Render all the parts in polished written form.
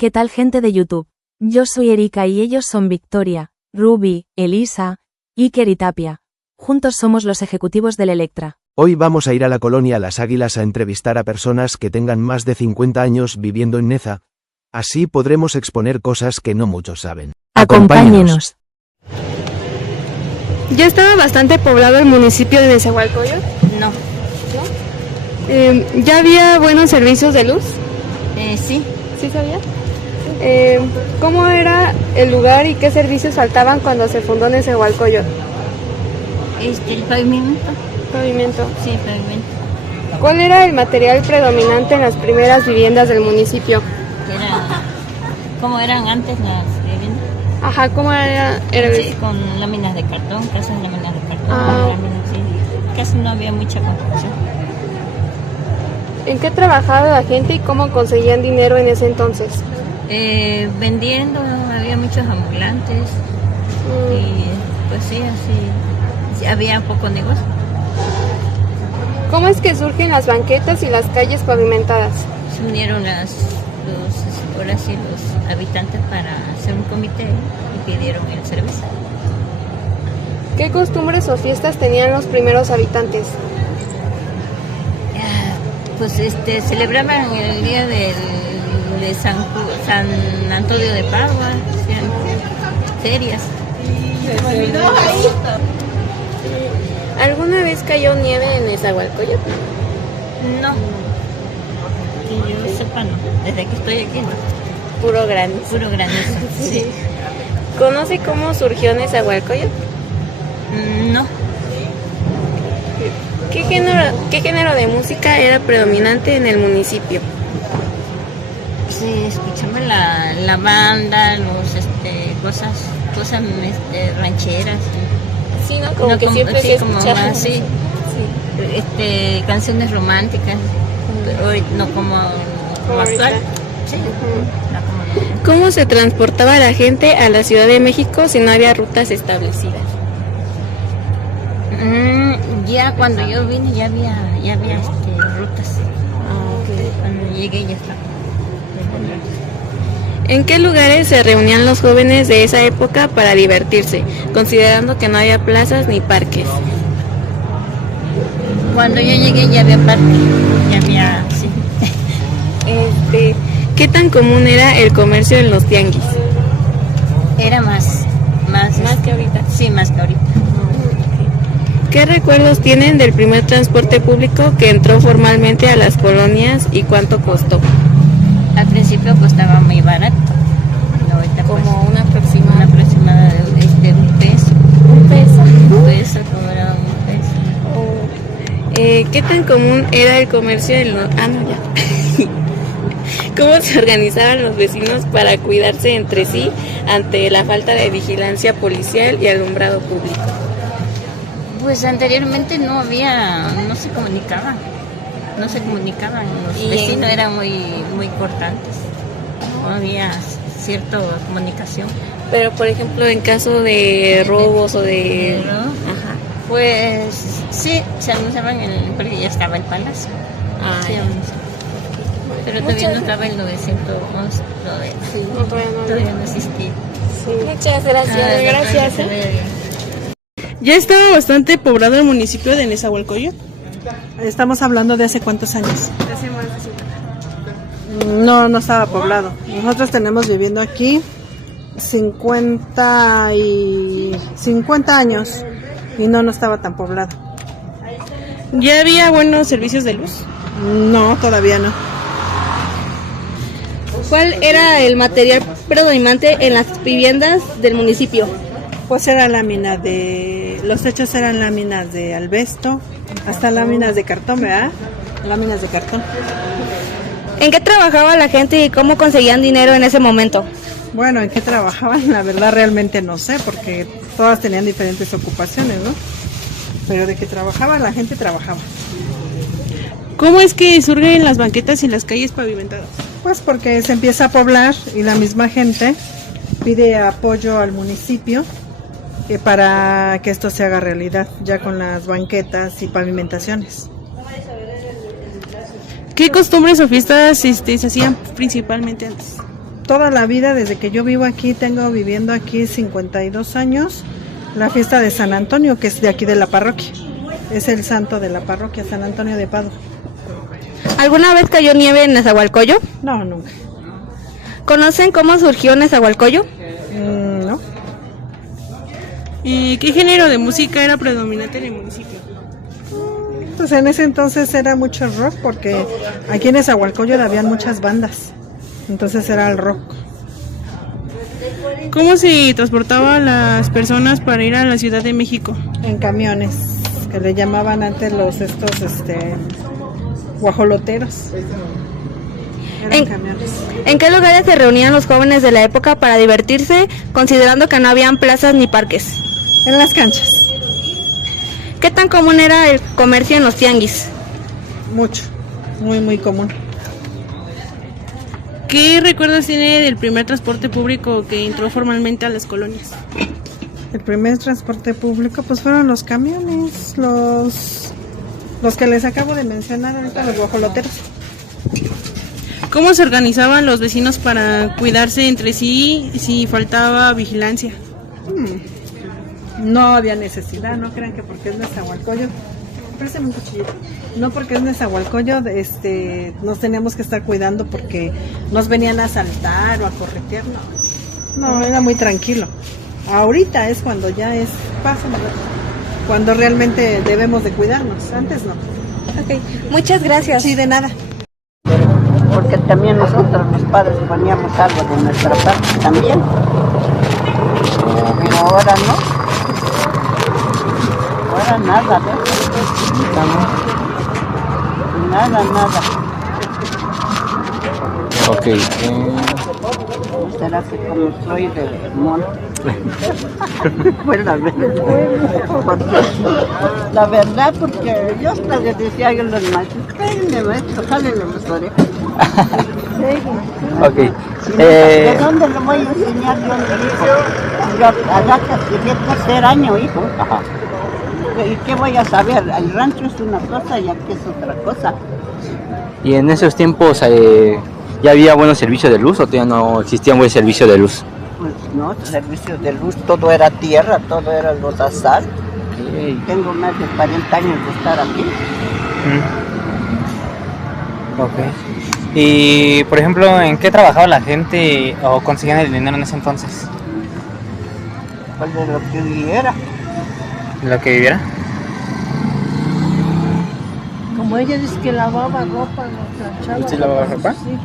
¿Qué tal, gente de YouTube? Yo soy Erika y ellos son Victoria, Ruby, Elisa, Iker y Tapia. Juntos somos los ejecutivos del Electra. Hoy vamos a ir a la colonia Las Águilas a entrevistar a personas que tengan más de 50 años viviendo en Neza. Así podremos exponer cosas que no muchos saben. Acompáñenos. ¿Ya estaba bastante poblado el municipio de Nezahualcóyotl? No. ¿Ya había buenos servicios de luz? Sí. ¿Sí sabía? ¿Cómo era el lugar y qué servicios faltaban cuando se fundó Nezahualcóyotl? El pavimento. Pavimento. Sí, pavimento. ¿Cuál era el material predominante en las primeras viviendas del municipio? ¿Cómo eran antes las viviendas? Ajá, ¿cómo era? Sí, con láminas de cartón, casas de láminas de cartón. Láminas, sí. Casi no había mucha construcción. ¿En qué trabajaba la gente y cómo conseguían dinero en ese entonces? Vendiendo, había muchos ambulantes y pues sí, así había poco negocio. ¿Cómo es que surgen las banquetas y las calles pavimentadas? Se unieron los habitantes para hacer un comité y pidieron el servicio. ¿Qué costumbres o fiestas tenían los primeros habitantes? Pues celebraban el día de San Antonio de Padua, ferias. ¿Alguna vez cayó nieve en Nezahualcóyotl? No, que yo sepa no, desde que estoy aquí no. Puro granizo. Puro granizo, sí. ¿Conoce cómo surgió Nezahualcóyotl? No. ¿Qué género de música era predominante en el municipio? Sí, escuchamos la banda, cosas rancheras. Sí, ¿no? Como que siempre se escuchaba. Más, sí. Canciones románticas, pero hoy no como actual. Sí. ¿Cómo se transportaba la gente a la Ciudad de México si no había rutas establecidas? Ya cuando yo vine ya había rutas. Okay. Cuando llegué ya estaba. ¿En qué lugares se reunían los jóvenes de esa época para divertirse, considerando que no había plazas ni parques? Cuando yo llegué ya había parque, ya había, sí. ¿Qué tan común era el comercio en los tianguis? Era más que ahorita. Sí, más que ahorita. ¿Qué recuerdos tienen del primer transporte público que entró formalmente a las colonias y cuánto costó? Al principio costaba muy barato. Ahorita Como pues, una aproximada de un peso. Un peso, cobraba un peso. ¿Qué tan común era el comercio en los... ¿Cómo se organizaban los vecinos para cuidarse entre sí ante la falta de vigilancia policial y alumbrado público? Pues anteriormente no se comunicaban. Los vecinos eran muy cortantes. No había cierta comunicación. Pero por ejemplo en caso de robos o de... Ajá. Pues sí, se anunciaban porque ya estaba el palacio. Sí, pero todavía no estaba el 911, todavía no existía. Sí. Muchas gracias. Gracias. Ya estaba bastante poblado el municipio de Nezahualcóyotl. Estamos hablando de hace cuántos años. Hace más de 50. No estaba poblado. Nosotros tenemos viviendo aquí 50 años y no estaba tan poblado. ¿Ya había buenos servicios de luz? No, todavía no. ¿Cuál era el material predominante en las viviendas del municipio? Pues era los techos eran láminas de albesto, hasta láminas de cartón, ¿verdad? Láminas de cartón. ¿En qué trabajaba la gente y cómo conseguían dinero en ese momento? Bueno, ¿en qué trabajaban? La verdad realmente no sé, porque todas tenían diferentes ocupaciones, ¿no? Pero de que trabajaba, la gente trabajaba. ¿Cómo es que surgen las banquetas y las calles pavimentadas? Pues porque se empieza a poblar y la misma gente pide apoyo al municipio para que esto se haga realidad, ya con las banquetas y pavimentaciones. ¿Qué costumbres o fiestas se hacían principalmente antes? toda la vida, desde que yo vivo aquí, tengo viviendo aquí 52 años, la fiesta de San Antonio, que es de aquí de la parroquia. Es el santo de la parroquia, San Antonio de Padua. ¿Alguna vez cayó nieve en Nezahualcóyotl? No, nunca. ¿Conocen cómo surgió Nezahualcóyotl? No. ¿Y qué género de música era predominante en el municipio? Pues en ese entonces era mucho rock, porque aquí en Nezahualcóyotl habían muchas bandas. Entonces era el rock. ¿Cómo se transportaba a las personas para ir a la Ciudad de México? En camiones, que le llamaban antes guajoloteros. Eran camiones. ¿En qué lugares se reunían los jóvenes de la época para divertirse, considerando que no habían plazas ni parques? En las canchas, ¿Qué tan común era el comercio en los tianguis? mucho, muy muy común. ¿Qué recuerdos tiene del primer transporte público que entró formalmente a las colonias? El primer transporte público pues fueron los camiones, los que les acabo de mencionar ahorita, los guajoloteros. ¿Cómo se organizaban los vecinos para cuidarse entre sí si faltaba vigilancia? No había necesidad, no crean que porque es Nezahualcóyotl, préstame un cuchillito. No porque es Nezahualcóyotl, nos teníamos que estar cuidando porque nos venían a asaltar o a corretear, no, era muy tranquilo. Ahorita es cuando ya es cuando realmente debemos de cuidarnos, antes no. Ok, muchas gracias. Sí, de nada. Porque también nosotros los padres poníamos algo de nuestra parte también, pero ahora no, ahora nada, nada. Ok. ¿Será que como soy del monte? Pues la verdad, porque yo hasta les decía a los maestros, cállate maestro, jálenle las orejas. Ok. ¿De dónde le voy a enseñar yo a mi hijo? Yo agacha que es tercer año, hijo. Ajá. ¿Y qué voy a saber? El rancho es una cosa y aquí es otra cosa. ¿Y en esos tiempos ya había buenos servicios de luz o todavía no existía un buen servicio de luz? Pues no, servicios de luz, todo era tierra, todo era los asal. Okay. Tengo más de 40 años de estar aquí. Ok. Y, por ejemplo, ¿en qué trabajaba la gente o conseguían el dinero en ese entonces? Pues de lo que viviera. ¿Lo que viviera? Como ella dice que lavaba ropa, lo planchaba. ¿Usted lavaba ropa? Sí.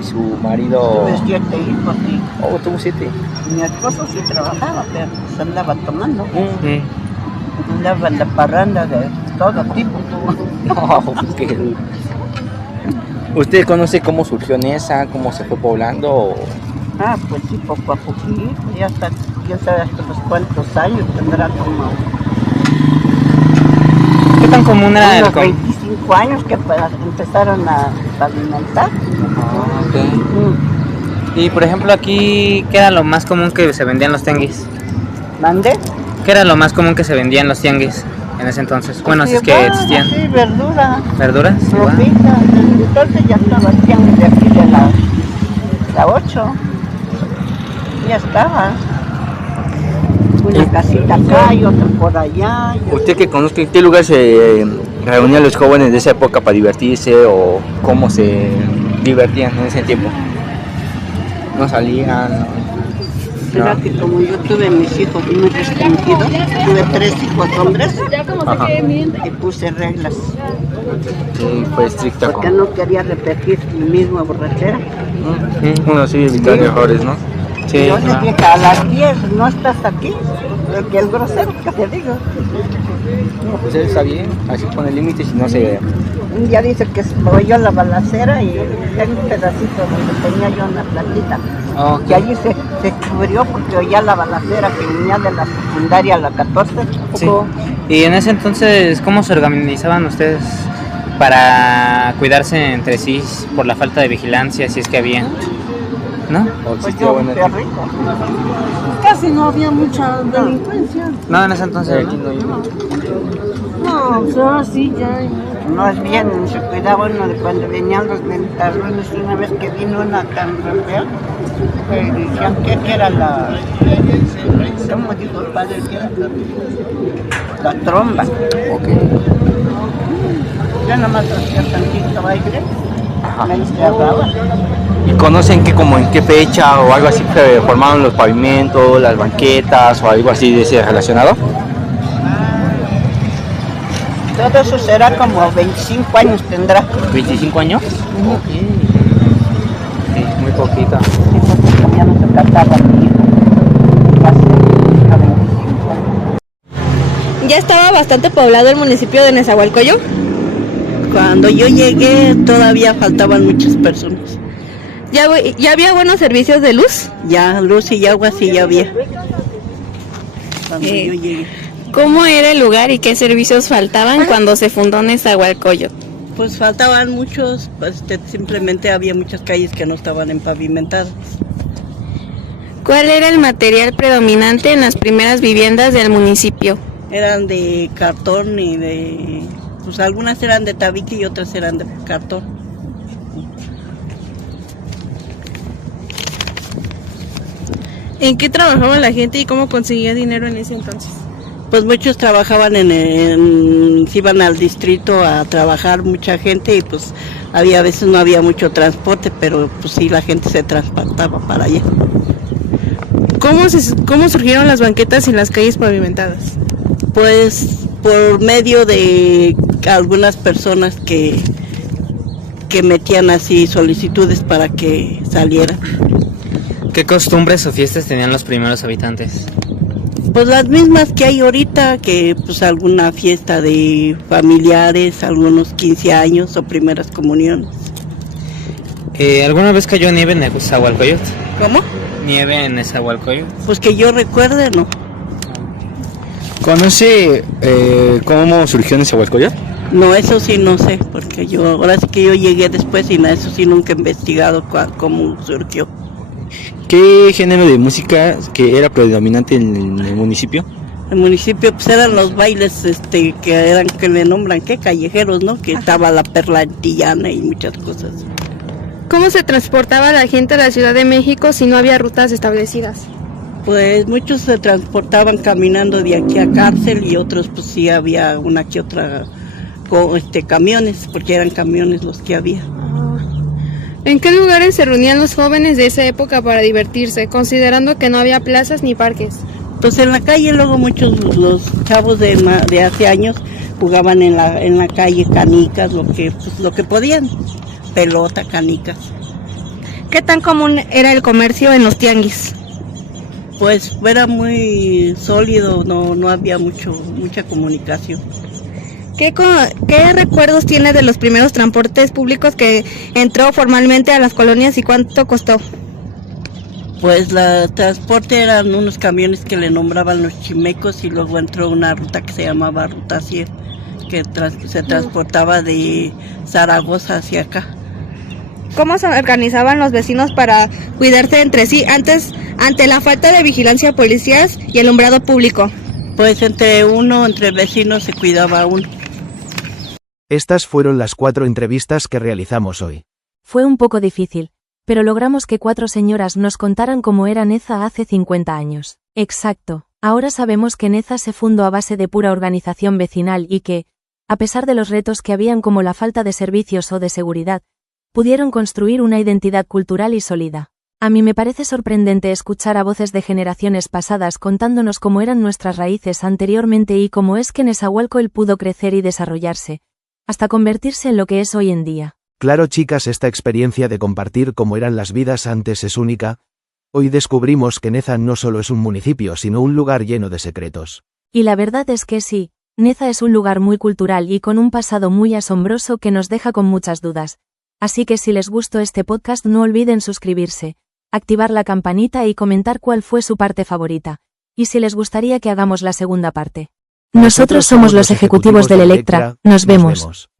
¿Y su marido? Tuve 7 hijos, sí. Oh, tuvo 7. Mi esposo sí trabajaba, pero se andaba tomando. Andaba en la parranda de todo tipo. Okay. ¿Usted conoce cómo surgió Neza, cómo se fue poblando? Ah, pues sí, poco a poquito, ya hasta, quién sabe hasta los cuántos años tendrá, como ¿Qué tan común era el unos 25 años que empezaron a pavimentar. Y, por ejemplo, aquí, ¿qué era lo más común que se vendía en los tianguis? ¿Mandé? ¿Qué era lo más común que se vendía en los tianguis en ese entonces? Bueno, si es que existían. Sí, verdura, ¿Verduras? Igual. ropita. Entonces ya estaba el tianguis de aquí de la 8. Ya estaba. Una casita acá y otra por allá. ¿Usted que conozca en qué lugar se reunían los jóvenes de esa época para divertirse o cómo se divertían en ese tiempo? ¿No salían? Será que como yo tuve mis hijos muy restringidos, tuve 3 hijos hombres, y puse reglas. Sí, fue estricta Porque con... no quería repetir mi misma borrachera. Uno sí evitar errores, ¿no? Sí, Yo le dije a las 10, no estás aquí, porque el grosero que te digo. No, pues él está bien, así pone límites y no se... Un día dice que se me oyó la balacera y tengo un pedacito donde tenía yo una platita. Okay. Y allí se cubrió porque oía la balacera que venía de la secundaria a la 14. Sí. Y en ese entonces, ¿cómo se organizaban ustedes para cuidarse entre sí por la falta de vigilancia, si es que había? ¿No? Pues yo un perrito. Casi no había mucha delincuencia. No, en ese entonces. Aquí no hay mucho. No, No, sí, ya. No es bien, se cuidaba uno de cuando venían los ventarrones. Una vez que vino una tan fea, que decían que era la... ¿Cómo dijo el padre? Que era la tromba. Ok. Yo nomás hacía tantito aire, me encerraba. ¿Y conocen que como en qué fecha o algo así se formaron los pavimentos, las banquetas o algo así de ese relacionado? Todo eso será como 25 años tendrá. ¿25 años? Sí, muy poquito. Ya no se trataba mi hijo. ¿Ya estaba bastante poblado el municipio de Nezahualcóyotl? Cuando yo llegué todavía faltaban muchas personas. ¿Ya había buenos servicios de luz? Ya luz y agua sí ya había. Cuando yo llegué. ¿Cómo era el lugar y qué servicios faltaban cuando se fundó Nezahualcóyotl? Pues faltaban muchos, pues, simplemente había muchas calles que no estaban empavimentadas. ¿Cuál era el material predominante en las primeras viviendas del municipio? Eran de cartón y de... Pues algunas eran de tabique y otras eran de cartón. ¿En qué trabajaba la gente y cómo conseguía dinero en ese entonces? Pues muchos trabajaban se iban al distrito a trabajar mucha gente y pues a veces no había mucho transporte, pero pues sí la gente se transportaba para allá. ¿Cómo surgieron las banquetas y las calles pavimentadas? Pues por medio de algunas personas que metían así solicitudes para que salieran. ¿Qué costumbres o fiestas tenían los primeros habitantes? Pues las mismas que hay ahorita, que pues alguna fiesta de familiares, algunos 15 años o primeras comuniones. ¿Alguna vez cayó nieve en Nezahualcóyotl? ¿Cómo? ¿Nieve en Nezahualcóyotl? Pues que yo recuerde, no. ¿Conoce cómo surgió Nezahualcóyotl? No, eso sí no sé, porque ahora sí que yo llegué después y eso sí nunca he investigado cómo surgió. ¿Qué género de música que era predominante en el municipio? El municipio pues eran los bailes que le nombran callejeros, ¿no? Que estaba la perla antillana y muchas cosas. ¿Cómo se transportaba la gente a la Ciudad de México si no había rutas establecidas? Pues muchos se transportaban caminando de aquí a Cárcel y otros pues sí había una que otra camiones, porque eran camiones los que había. ¿En qué lugares se reunían los jóvenes de esa época para divertirse, considerando que no había plazas ni parques? Pues en la calle luego muchos los chavos de hace años jugaban en la calle canicas, lo que podían, pelota, canicas. ¿Qué tan común era el comercio en los tianguis? Pues era muy sólido, no había mucha comunicación. ¿Qué recuerdos tiene de los primeros transportes públicos que entró formalmente a las colonias y cuánto costó? Pues el transporte eran unos camiones que le nombraban los chimecos y luego entró una ruta que se llamaba Ruta 100, que se transportaba de Zaragoza hacia acá. ¿Cómo se organizaban los vecinos para cuidarse entre sí ante la falta de vigilancia policías y el alumbrado público? Pues entre vecinos se cuidaba uno. Estas fueron las 4 entrevistas que realizamos hoy. Fue un poco difícil, pero logramos que 4 señoras nos contaran cómo era Neza hace 50 años. Exacto, ahora sabemos que Neza se fundó a base de pura organización vecinal y que, a pesar de los retos que habían como la falta de servicios o de seguridad, pudieron construir una identidad cultural y sólida. A mí me parece sorprendente escuchar a voces de generaciones pasadas contándonos cómo eran nuestras raíces anteriormente y cómo es que Nezahualcóyotl pudo crecer y desarrollarse, hasta convertirse en lo que es hoy en día. Claro, chicas, esta experiencia de compartir cómo eran las vidas antes es única. Hoy descubrimos que Neza no solo es un municipio, sino un lugar lleno de secretos. Y la verdad es que sí, Neza es un lugar muy cultural y con un pasado muy asombroso que nos deja con muchas dudas. Así que si les gustó este podcast no olviden suscribirse, activar la campanita y comentar cuál fue su parte favorita, y si les gustaría que hagamos la segunda parte. Nosotros somos los ejecutivos del Electra, nos vemos.